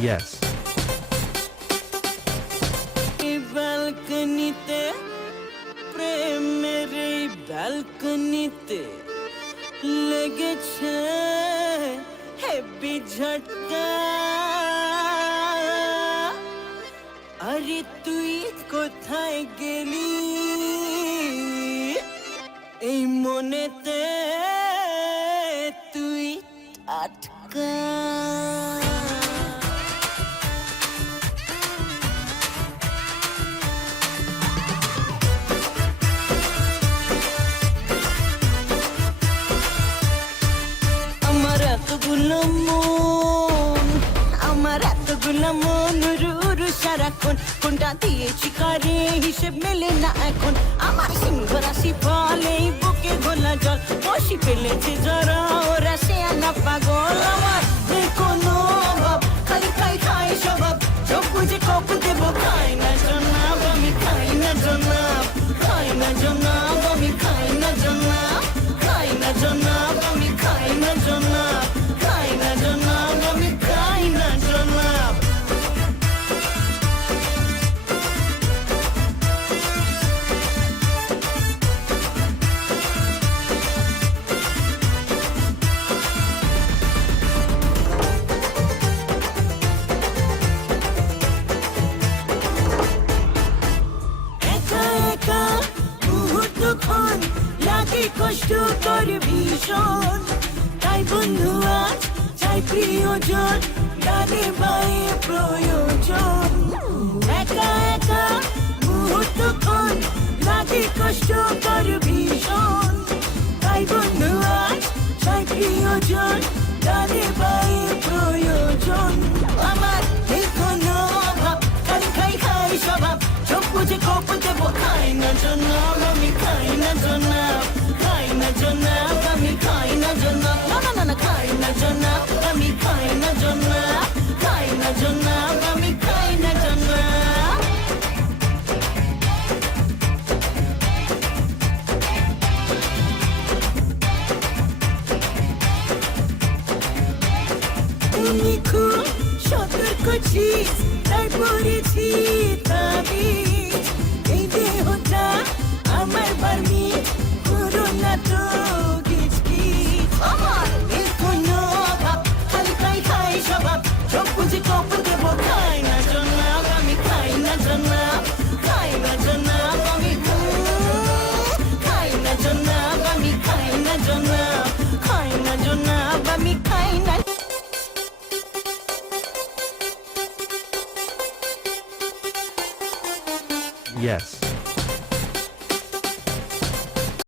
Yes. ব্যালকনিতে প্রেমের এই ব্যালকনিতে লেগেছে হেভি ঝটকা। আরে তুই কোথায় গেলি এই মনেতে তুই আটকা। আমার এতগুলো মন, আমার এতগুলো মন রুরু সারাক্ষণ, কোনটা দিয়েছি কারে হিসেব মেলে না এখন। আমার সিংহ রাশি ফলে বুকে ঘোলা জল, বসি ফেলেছে যারা ওরা সে আনা পাগল। আমার কোনো অভাব, খালি খাই খাই স্বভাব, চোখ বুঝে কপ দেবো, খাই না জনাব আমি, খাই না জনাব, খাই না জনাব আমি, খাই না জনাব, খাই না জনাব আমি, খাই না জনাব, খাই না জনাব আমি, খাই না জনাব। একা একা মুহূর্তক্ষণ লাগে কষ্ট করে ভীষণ, তাই বন্ধু আজ চাই প্রিয়জন, ডানে বায়ে প্রয়োজন। একা একা মুহূর্তক্ষণ লাগে কষ্ট করে ভীষণ, তাই বন্ধু আজ চাই প্রিয়জন, ডানে বায়ে প্রয়োজন। আমার এই কোনো অভাব, খালি খাই খাই স্বভাব, চোখ বুঝে কপ দেবো, খাই না জনাব আমি, খাই না জনাব, খাই না জনাব আমি, খাই না জনাব, না না না না, খাই না জনাব আমি, খাই না জনাব, খাই না জনাব আমি, খাই না জনাব। তুমি খুব সতর্ক ছিস, তাই পড়েছি তাবিজ, এই দেহটা আমার বার্মি, করো না তো কিচকিচ। আমার এর কোনো অভাব, খালি খাই খাই স্বভাব, চোখ বুঝে কপ দেবো, খাই না জনাব আমি, খাই না জনাব, খাই না জনাব আমি, খাই না জনাব আমি, খাই না জনাব, খাই না জনাব আমি, খাই না। Yes.